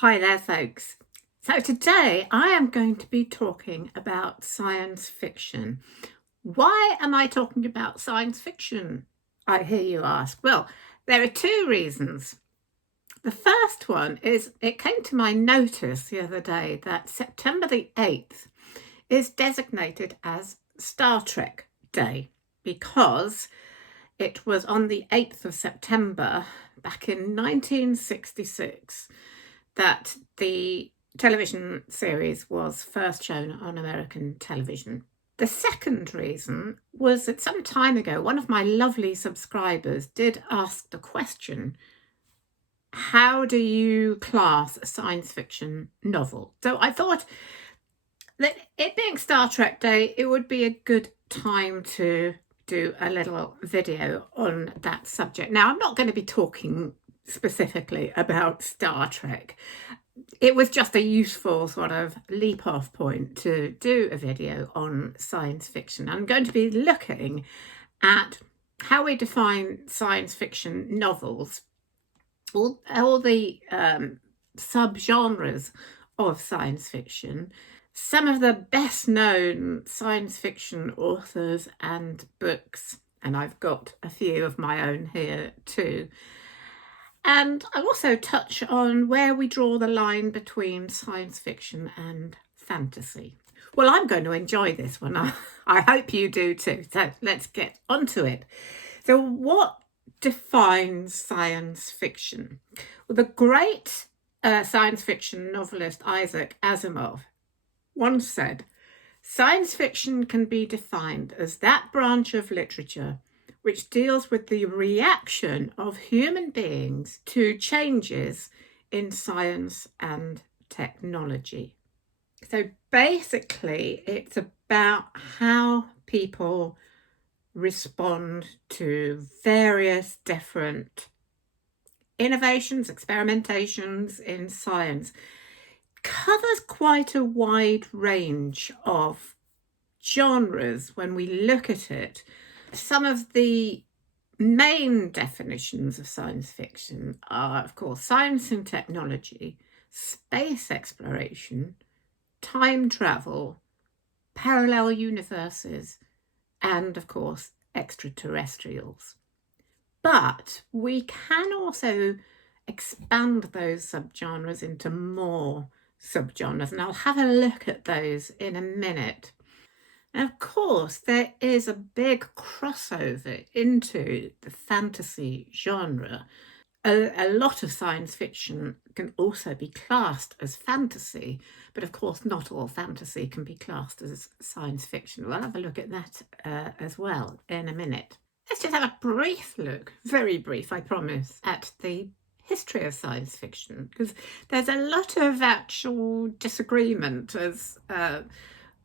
Hi there, folks. So today I am going to be talking about science fiction. Why am I talking about science fiction, I hear you ask? Well, there are two reasons. The first one is it came to my notice the other day that September the 8th is designated as Star Trek Day because it was on the 8th of September back in 1966 that the television series was first shown on American television. The second reason was that some time ago, one of my lovely subscribers did ask the question, how do you class a science fiction novel? So I thought that it being Star Trek Day, it would be a good time to do a little video on that subject. Now, I'm not going to be talking specifically about Star Trek. It was just a useful sort of leap off point to do a video on science fiction. I'm going to be looking at how we define science fiction novels, all the subgenres of science fiction, some of the best known science fiction authors and books, and I've got a few of my own here too. And I'll also touch on where we draw the line between science fiction and fantasy. Well, I'm going to enjoy this one. I hope you do too. So let's get onto it. So what defines science fiction? Well, the great science fiction novelist Isaac Asimov once said, science fiction can be defined as that branch of literature which deals with the reaction of human beings to changes in science and technology. So basically, it's about how people respond to various different innovations, experimentations in science. Covers quite a wide range of genres when we look at it. Some of the main definitions of science fiction are, of course, science and technology, space exploration, time travel, parallel universes, and, of course, extraterrestrials. But we can also expand those subgenres into more subgenres, and I'll have a look at those in a minute. And of course, there is a big crossover into the fantasy genre. A lot of science fiction can also be classed as fantasy, but of course not all fantasy can be classed as science fiction. We'll have a look at that as well in a minute. Let's just have a brief look, very brief, I promise, at the history of science fiction, because there's a lot of actual disagreement as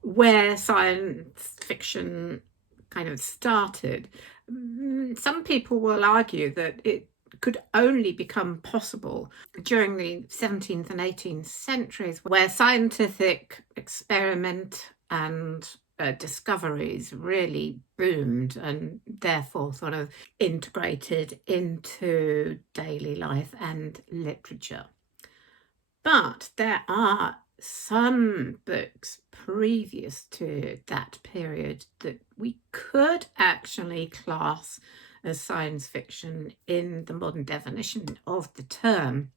where science fiction kind of started. Some people will argue that it could only become possible during the 17th and 18th centuries, where scientific experiment and discoveries really boomed and therefore sort of integrated into daily life and literature. But there are some books previous to that period that we could actually class as science fiction in the modern definition of the term.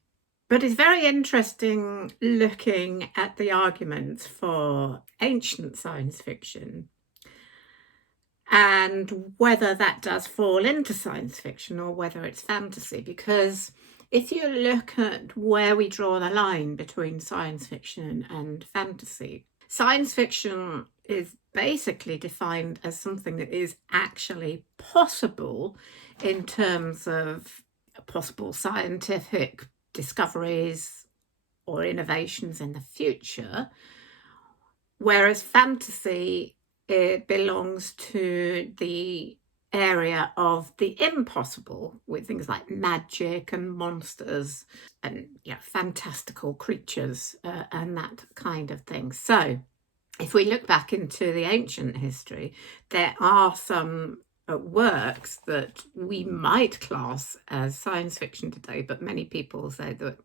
But it's very interesting looking at the arguments for ancient science fiction and whether that does fall into science fiction or whether it's fantasy, because if you look at where we draw the line between science fiction and fantasy, science fiction is basically defined as something that is actually possible in terms of possible scientific discoveries or innovations in the future, whereas fantasy, it belongs to the area of the impossible, with things like magic and monsters and fantastical creatures and that kind of thing. So if we look back into the ancient history, there are some works that we might class as science fiction today, but many people say that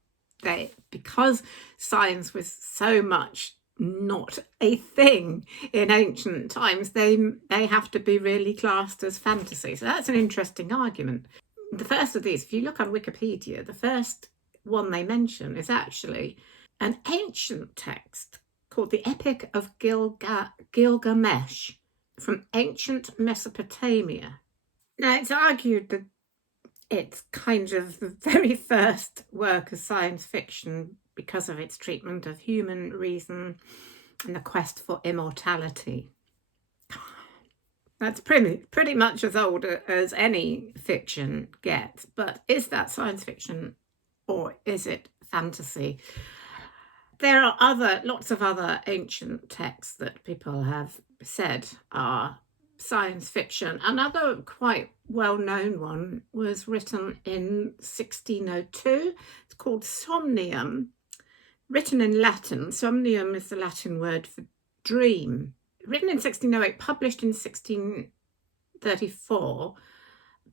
because science was so much not a thing in ancient times, they have to be really classed as fantasy. So that's an interesting argument. The first of these, if you look on Wikipedia, the first one they mention is actually an ancient text called the Epic of Gilgamesh from ancient Mesopotamia. Now, it's argued that it's kind of the very first work of science fiction because of its treatment of human reason and the quest for immortality. That's pretty much as old as any fiction gets, but is that science fiction or is it fantasy? There are lots of other ancient texts that people have said are science fiction. Another quite well-known one was written in 1602. It's called Somnium, written in Latin. Somnium is the Latin word for dream. Written in 1608, published in 1634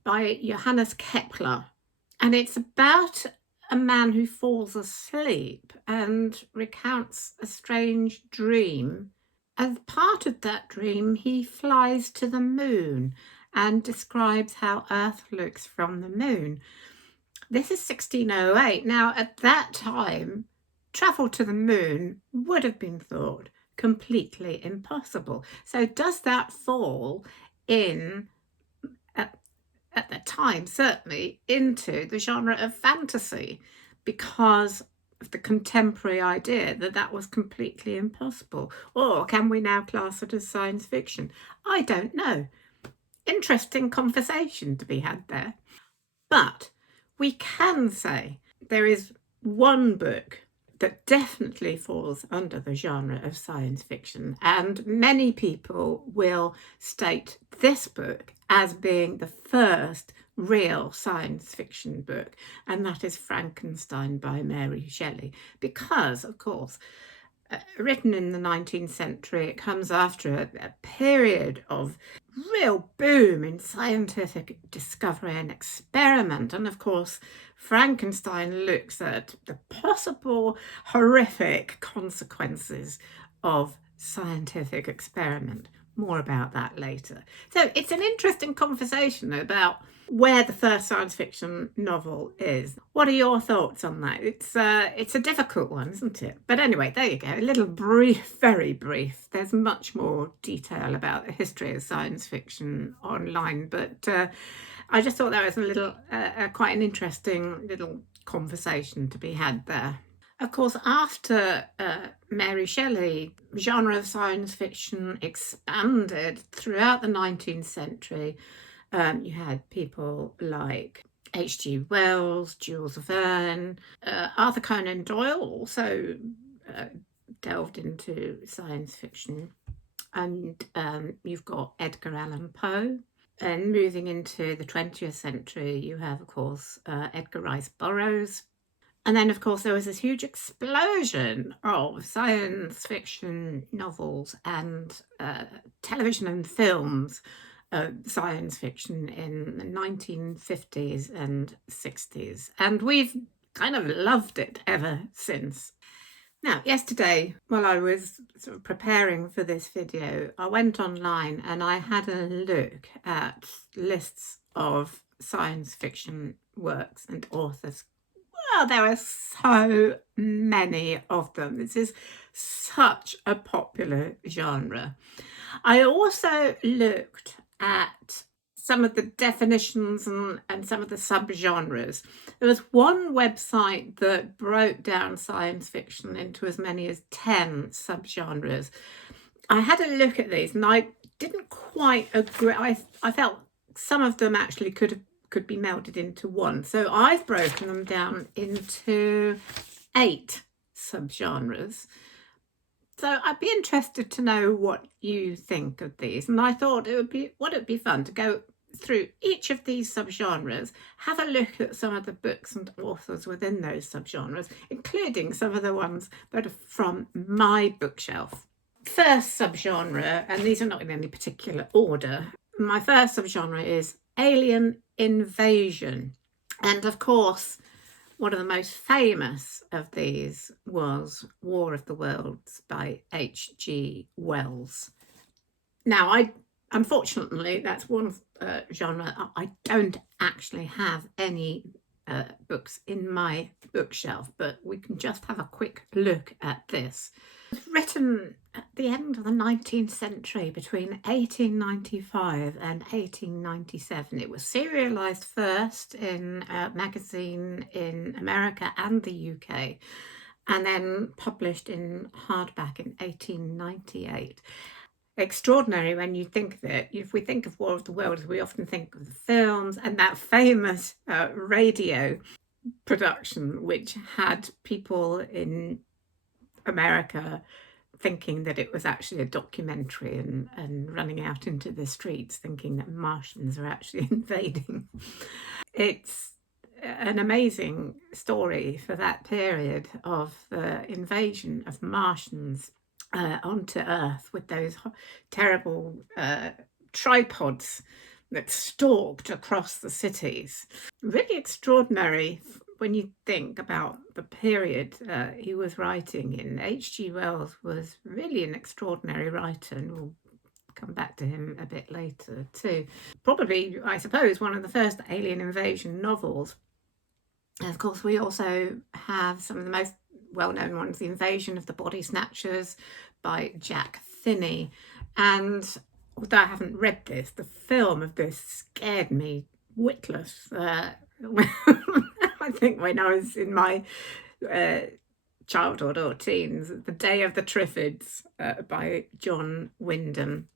by Johannes Kepler. And it's about a man who falls asleep and recounts a strange dream. As part of that dream, he flies to the moon and describes how Earth looks from the moon. This is 1608. Now, at that time, travel to the moon would have been thought completely impossible. So does that fall in, at the time, certainly, into the genre of fantasy because of the contemporary idea that that was completely impossible? Or can we now class it as science fiction? I don't know. Interesting conversation to be had there. But we can say there is one book that definitely falls under the genre of science fiction, and many people will state this book as being the first real science fiction book, and that is Frankenstein by Mary Shelley, because, of course, written in the 19th century, it comes after a period of real boom in scientific discovery and experiment. And of course, Frankenstein looks at the possible horrific consequences of scientific experiment. More about that later. So it's an interesting conversation about where the first science fiction novel is. What are your thoughts on that? It's a difficult one, isn't it? But anyway, there you go. A little brief, very brief. There's much more detail about the history of science fiction online, but I just thought that was a little, quite an interesting little conversation to be had there. Of course, after Mary Shelley, the genre of science fiction expanded throughout the 19th century. You had people like H.G. Wells, Jules Verne, Arthur Conan Doyle also delved into science fiction. And you've got Edgar Allan Poe. And moving into the 20th century, you have, of course, Edgar Rice Burroughs. And then, of course, there was this huge explosion of science fiction novels and television and films, science fiction in the 1950s and 60s. And we've kind of loved it ever since. Now, yesterday, while I was sort of preparing for this video, I went online and I had a look at lists of science fiction works and authors. Well, there are so many of them. This is such a popular genre. I also looked at some of the definitions and some of the subgenres. There was one website that broke down science fiction into as many as 10 subgenres. I had a look at these and I didn't quite agree. I felt some of them actually could be melded into one. So I've broken them down into 8 subgenres. So I'd be interested to know what you think of these. And I thought it would be fun to go through each of these subgenres, have a look at some of the books and authors within those subgenres, including some of the ones that are from my bookshelf. First subgenre, and these are not in any particular order, my first subgenre is alien invasion. And of course, One of the most famous of these was War of the Worlds by H.G. Wells. Now, unfortunately, that's one genre I don't actually have any books in my bookshelf, but we can just have a quick look at this. It was written at the end of the 19th century, between 1895 and 1897. It was serialised first in a magazine in America and the UK, and then published in hardback in 1898. Extraordinary when you think of it. If we think of War of the Worlds, we often think of the films and that famous radio production, which had people in America thinking that it was actually a documentary and running out into the streets thinking that Martians are actually invading. It's an amazing story for that period of the invasion of Martians onto Earth, with those terrible tripods that stalked across the cities. Really extraordinary when you think about the period he was writing in. H.G. Wells was really an extraordinary writer, and we'll come back to him a bit later too. Probably, I suppose, one of the first alien invasion novels. And of course, we also have some of the most well-known ones, The Invasion of the Body Snatchers by Jack Finney. And although I haven't read this, the film of this scared me witless. I think when I was in my childhood or teens, The Day of the Triffids by John Wyndham.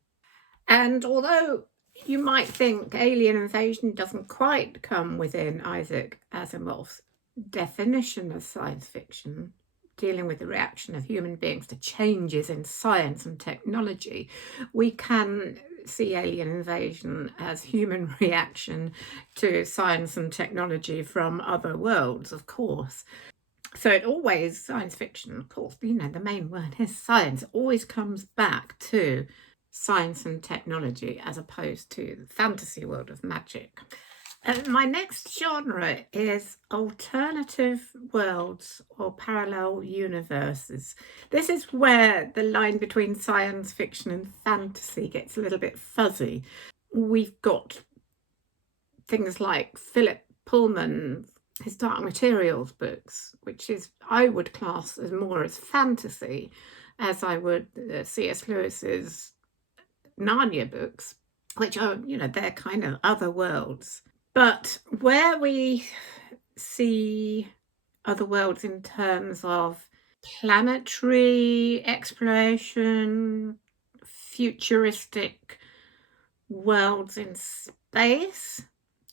And although you might think alien invasion doesn't quite come within Isaac Asimov's definition of science fiction, dealing with the reaction of human beings to changes in science and technology, we can see alien invasion as human reaction to science and technology from other worlds, of course. So it always, science fiction, of course, the main word is science, always comes back to science and technology as opposed to the fantasy world of magic. My next genre is alternative worlds or parallel universes. This is where the line between science fiction and fantasy gets a little bit fuzzy. We've got things like Philip Pullman's his Dark Materials books, which is, I would class as more as fantasy, as I would C.S. Lewis's Narnia books, which are, they're kind of other worlds. But where we see other worlds in terms of planetary exploration, futuristic worlds in space,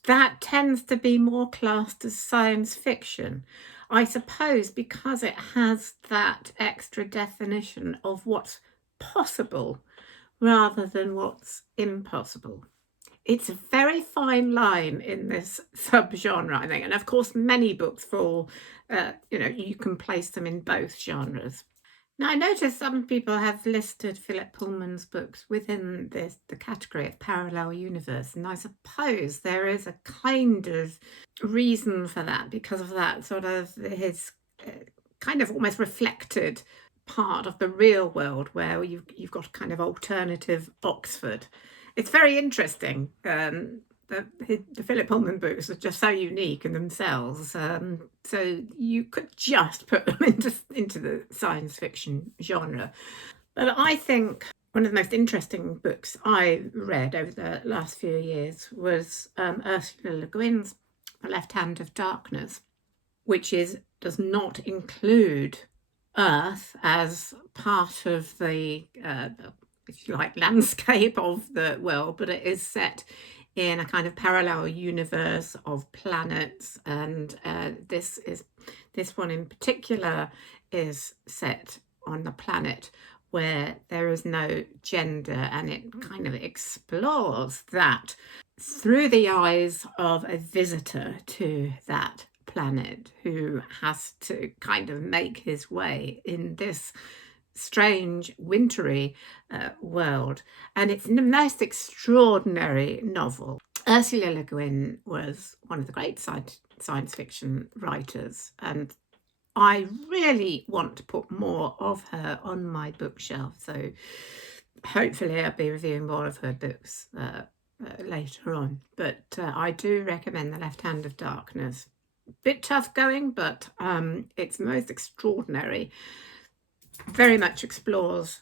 that tends to be more classed as science fiction. I suppose because it has that extra definition of what's possible rather than what's impossible. It's a very fine line in this subgenre, I think. And of course, many books fall, you can place them in both genres. Now, I noticed some people have listed Philip Pullman's books within the category of parallel universe. And I suppose there is a kind of reason for that, because of that sort of his kind of almost reflected part of the real world where you've got a kind of alternative Oxford. It's very interesting. The Philip Pullman books are just so unique in themselves. So you could just put them into the science fiction genre. But I think one of the most interesting books I read over the last few years was Ursula Le Guin's The Left Hand of Darkness, which does not include Earth as part of the if you like, landscape of the world, but it is set in a kind of parallel universe of planets, and this one in particular is set on a planet where there is no gender, and it kind of explores that through the eyes of a visitor to that planet who has to kind of make his way in this strange wintry world. And it's the most extraordinary novel. Ursula Le Guin was one of the great science fiction writers, and I really want to put more of her on my bookshelf. So hopefully I'll be reviewing more of her books later on. But I do recommend The Left Hand of Darkness. Bit tough going, but it's most extraordinary. Very much explores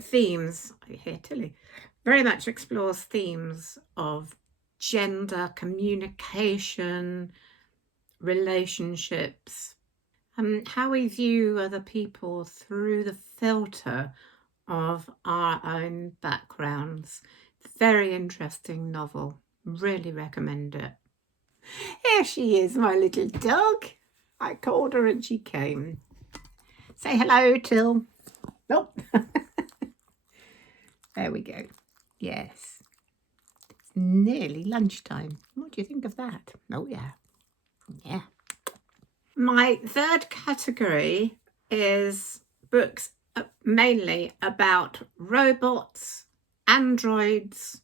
themes. I hear Tilly. Very much explores themes of gender, communication, relationships, how we view other people through the filter of our own backgrounds. Very interesting novel. Really recommend it. Here she is, my little dog. I called her and she came. Say hello, Till. Nope. There we go. Yes. It's nearly lunchtime. What do you think of that? Oh, yeah. Yeah. My third category is books mainly about robots, androids,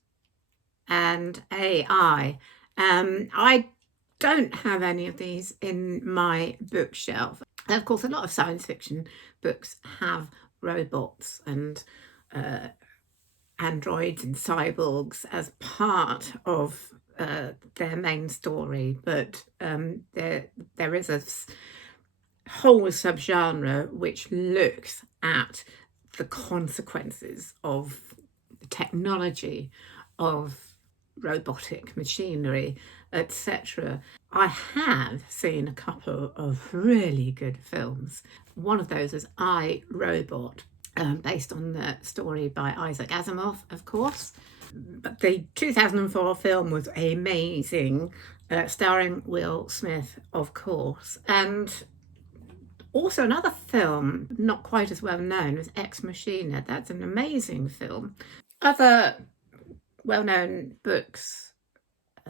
and AI. I don't have any of these in my bookshelf. Of course, a lot of science fiction books have robots and androids and cyborgs as part of their main story, but there is a whole subgenre which looks at the consequences of the technology, of robotic machinery, etc. I have seen a couple of really good films. One of those is I, Robot, based on the story by Isaac Asimov, of course. But the 2004 film was amazing, starring Will Smith, of course. And also another film, not quite as well known, was Ex Machina. That's an amazing film. Other well-known books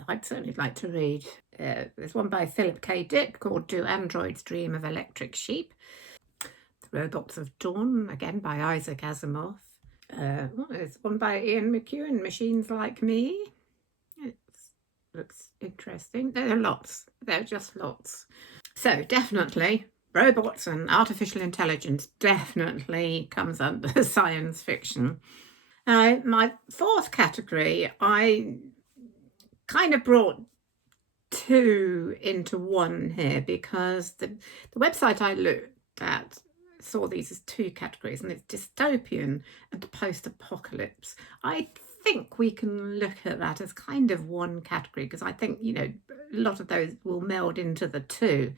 I'd certainly like to read. There's one by Philip K. Dick called Do Androids Dream of Electric Sheep? The Robots of Dawn, again by Isaac Asimov. There's one by Ian McEwan, Machines Like Me. It looks interesting. There are lots. There are just lots. So definitely, robots and artificial intelligence definitely comes under science fiction. My fourth category, I kind of brought two into one here because the website I looked at saw these as two categories, and it's dystopian and post-apocalypse. I think we can look at that as kind of one category because I think, a lot of those will meld into the two.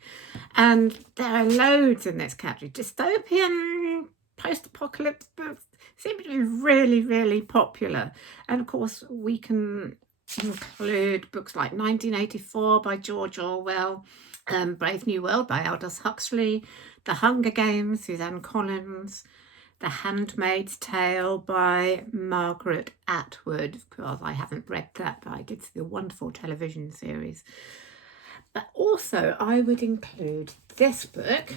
And there are loads in this category. Dystopian, post-apocalypse books seem to be really, really popular. And of course, we can include books like 1984 by George Orwell, Brave New World by Aldous Huxley, The Hunger Games, Suzanne Collins, The Handmaid's Tale by Margaret Atwood. Of course, I haven't read that, but I did see the wonderful television series. But also, I would include this book,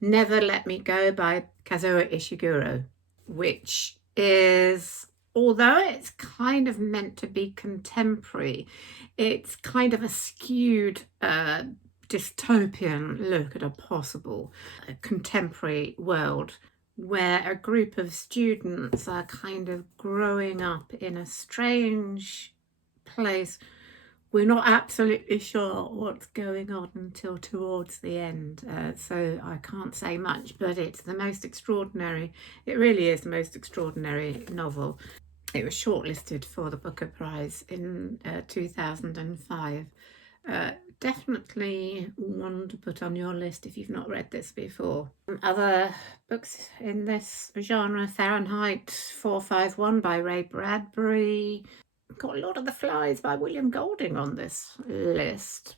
Never Let Me Go by Kazuo Ishiguro, which is, although it's kind of meant to be contemporary, it's kind of a skewed dystopian look at a possible contemporary world where a group of students are kind of growing up in a strange place. We're not absolutely sure what's going on until towards the end, so I can't say much, but it's the most extraordinary, it really is the most extraordinary novel. It was shortlisted for the Booker Prize in 2005. Definitely one to put on your list if you've not read this before. Other books in this genre, Fahrenheit 451 by Ray Bradbury. Got Lord of the Flies by William Golding on this list,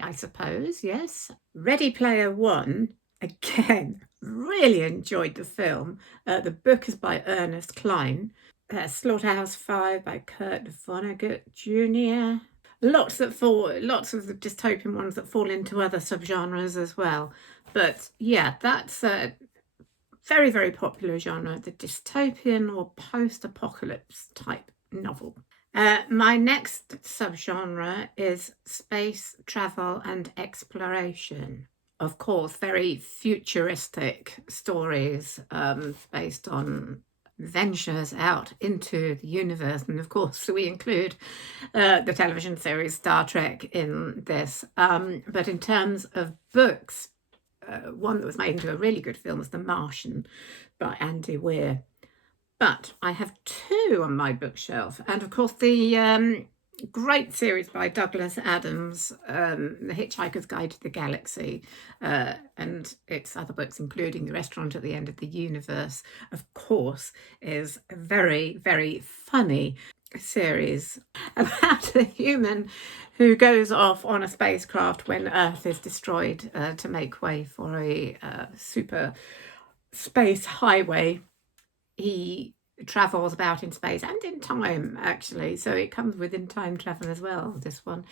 I suppose, yes. Ready Player One, again, really enjoyed the film. The book is by Ernest Cline. Slaughterhouse-Five by Kurt Vonnegut Jr. Lots of the dystopian ones that fall into other subgenres as well. But yeah, that's a very, very popular genre, the dystopian or post-apocalypse type novel. My next subgenre is space travel and exploration. Of course, very futuristic stories based on ventures out into the universe. And of course, we include the television series Star Trek in this. But in terms of books, one that was made into a really good film is The Martian by Andy Weir. But I have two on my bookshelf. And of course, the great series by Douglas Adams, The Hitchhiker's Guide to the Galaxy, and its other books, including The Restaurant at the End of the Universe, of course, is a very, very funny series about a human who goes off on a spacecraft when Earth is destroyed to make way for a super space highway. He travels about in space and in time, actually, so it comes within time travel as well, this one.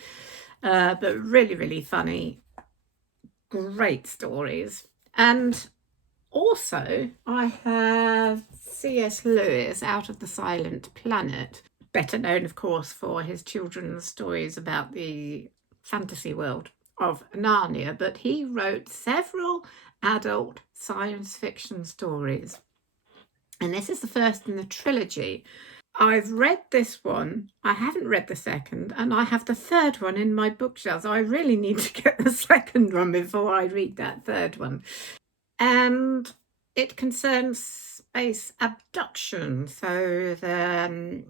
But really, really funny, great stories. And also, I have C.S. Lewis, Out of the Silent Planet, better known, of course, for his children's stories about the fantasy world of Narnia, but he wrote several adult science fiction stories. And this is the first in the trilogy. I've read this one, I haven't read the second, and I have the third one in my bookshelf. So I really need to get the second one before I read that third one. And it concerns space abduction. So the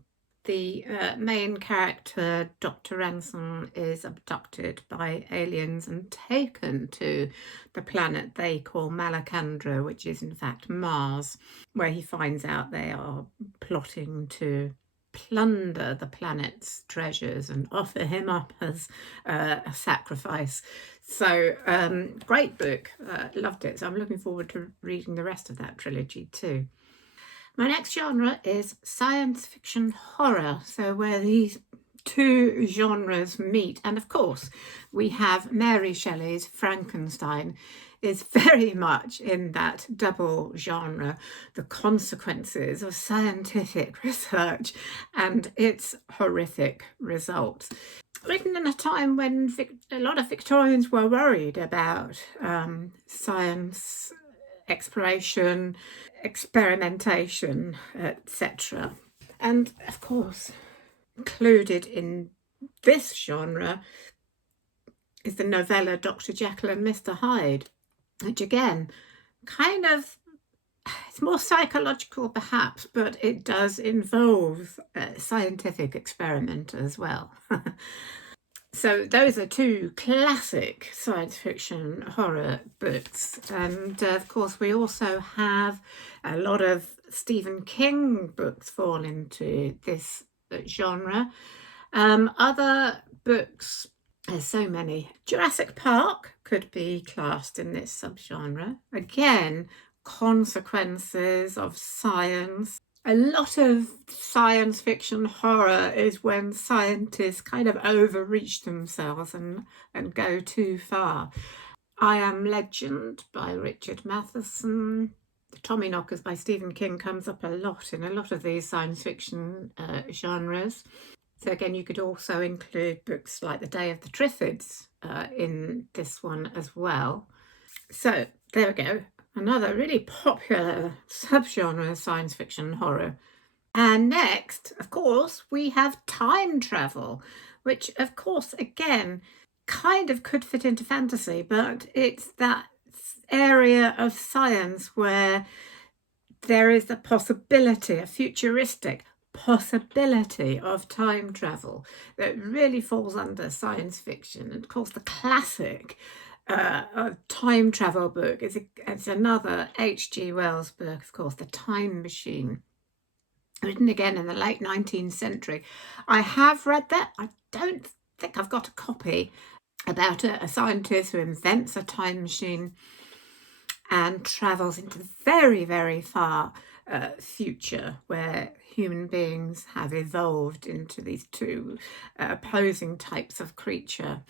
main character, Dr. Ransom, is abducted by aliens and taken to the planet they call Malacandra, which is in fact Mars, where he finds out they are plotting to plunder the planet's treasures and offer him up as a sacrifice. So great book, loved it. So I'm looking forward to reading the rest of that trilogy too. My next genre is science fiction horror, so where these two genres meet. And of course, we have Mary Shelley's Frankenstein is very much in that double genre, the consequences of scientific research and its horrific results. Written in a time when a lot of Victorians were worried about science exploration, experimentation, etc. And of course, included in this genre is the novella Dr. Jekyll and Mr. Hyde, which again, kind of, it's more psychological perhaps, but it does involve scientific experiment as well. So those are two classic science fiction horror books. And of course, we also have a lot of Stephen King books fall into this genre. Other books, there's so many. Jurassic Park could be classed in this subgenre. Again, consequences of science. A lot of science fiction horror is when scientists kind of overreach themselves and go too far. I Am Legend by Richard Matheson. The Tommyknockers by Stephen King comes up a lot in a lot of these science fiction genres. So again, you could also include books like The Day of the Triffids in this one as well. So there we go. Another really popular subgenre of science fiction horror. And next, of course, we have time travel, which, of course, again, kind of could fit into fantasy, but it's that area of science where there is a possibility, a futuristic possibility of time travel that really falls under science fiction. And of course, the classic time travel book it's another H.G. Wells book, of course, The Time Machine, written again in the late 19th century. I have read that. I don't think I've got a copy, about a scientist who invents a time machine and travels into the very, very far future where human beings have evolved into these two opposing types of creature.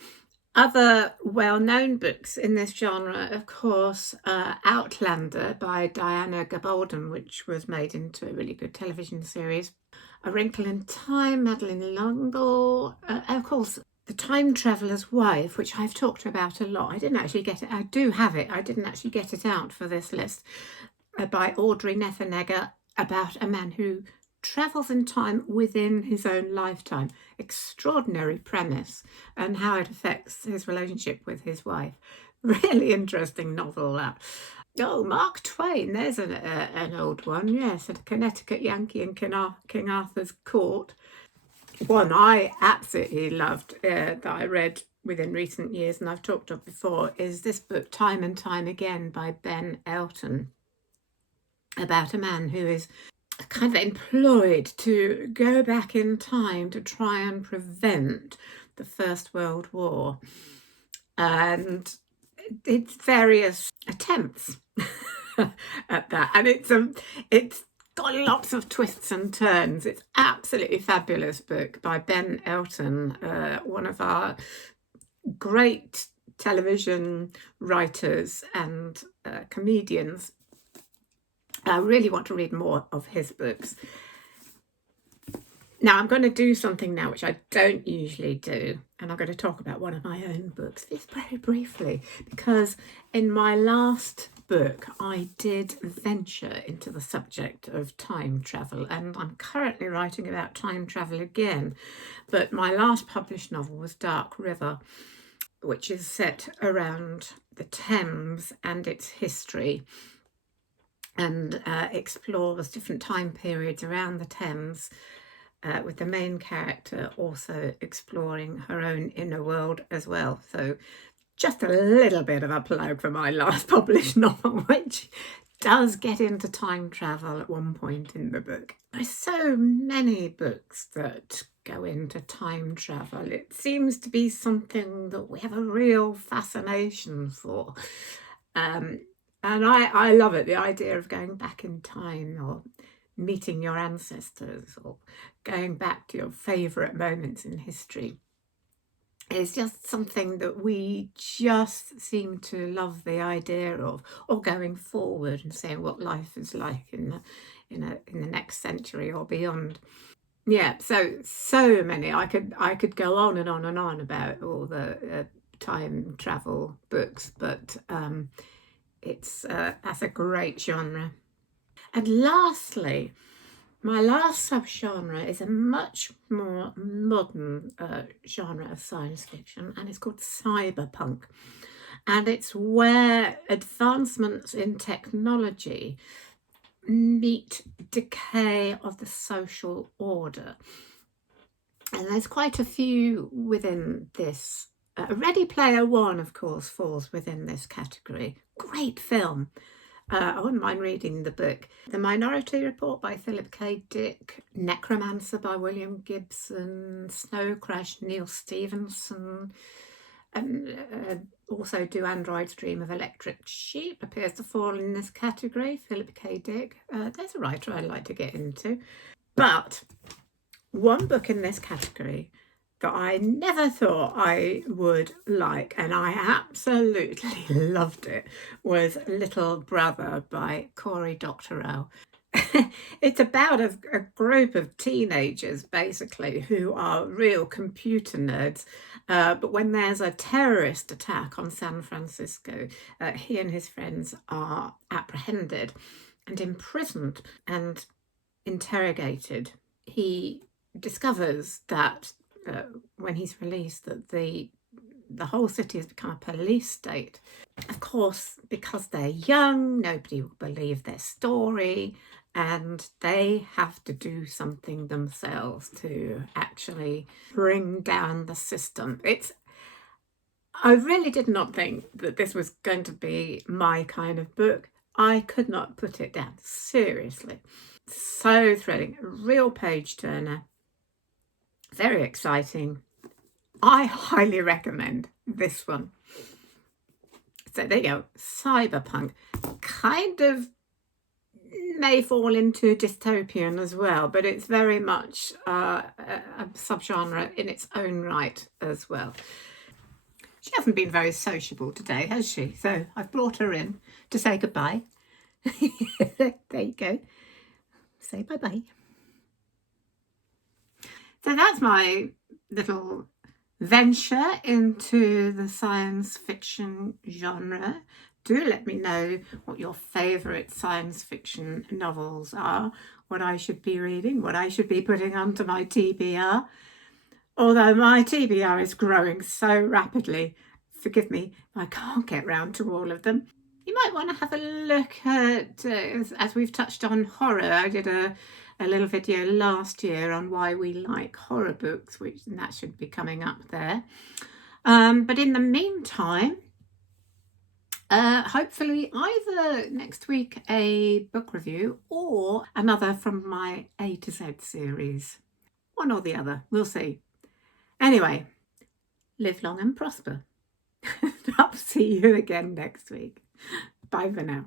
Other well-known books in this genre, of course, Outlander by Diana Gabaldon, which was made into a really good television series. A Wrinkle in Time, Madeline L'Engle, of course, The Time Traveller's Wife, which I've talked about a lot. I didn't actually get it. I do have it. I didn't actually get it out for this list. By Audrey Neffenegger, about a man who travels in time within his own lifetime. Extraordinary premise, and how it affects his relationship with his wife. Really interesting novel, that. Oh, Mark Twain, there's an old one, yes, a Connecticut Yankee in King Arthur's court. One I absolutely loved that I read within recent years, and I've talked of before, is this book, Time and Time Again by Ben Elton, about a man who is kind of employed to go back in time to try and prevent the First World War. And it's various attempts at that. And it's got lots of twists and turns. It's absolutely fabulous book by Ben Elton, one of our great television writers and comedians. I really want to read more of his books. Now, I'm going to do something now which I don't usually do, and I'm going to talk about one of my own books just very briefly, because in my last book I did venture into the subject of time travel, and I'm currently writing about time travel again. But my last published novel was Dark River, which is set around the Thames and its history, and explores different time periods around the Thames, with the main character also exploring her own inner world as well. So just a little bit of a plug for my last published novel, which does get into time travel at one point in the book. There's so many books that go into time travel. It seems to be something that we have a real fascination for. And I love it, the idea of going back in time, or meeting your ancestors, or going back to your favourite moments in history. It's just something that we just seem to love the idea of, or going forward and seeing what life is like in the next century or beyond. Yeah, so many. I could go on and on and on about all the time travel books, but that's a great genre. And lastly, my last subgenre is a much more modern genre of science fiction, and it's called cyberpunk. And it's where advancements in technology meet decay of the social order. And there's quite a few within this. Ready Player One, of course, falls within this category. Great film. I wouldn't mind reading the book. The Minority Report by Philip K. Dick, Necromancer by William Gibson, Snow Crash, Neil Stevenson, and also Do Androids Dream of Electric Sheep appears to fall in this category, Philip K. Dick. There's a writer I'd like to get into. But one book in this category that I never thought I would like, and I absolutely loved it, was Little Brother by Cory Doctorow. It's about a group of teenagers, basically, who are real computer nerds. But when there's a terrorist attack on San Francisco, he and his friends are apprehended and imprisoned and interrogated. He discovers that when he's released, that the whole city has become a police state. Of course, because they're young, nobody will believe their story, and they have to do something themselves to actually bring down the system. I really did not think that this was going to be my kind of book. I could not put it down, seriously. So thrilling, a real page turner. Very exciting. I highly recommend this one. So there you go, cyberpunk. Kind of may fall into dystopian as well, but it's very much a subgenre in its own right as well. She hasn't been very sociable today, has she? So I've brought her in to say goodbye. There you go. Say bye-bye. So that's my little venture into the science fiction genre. Do let me know what your favourite science fiction novels are, what I should be reading, what I should be putting onto my TBR. Although my TBR is growing so rapidly, forgive me, I can't get round to all of them. You might want to have a look at, as we've touched on horror, I did a little video last year on why we like horror books, and that should be coming up there. But in the meantime, hopefully either next week a book review or another from my A to Z series. One or the other, we'll see. Anyway, live long and prosper. I'll see you again next week. Bye for now.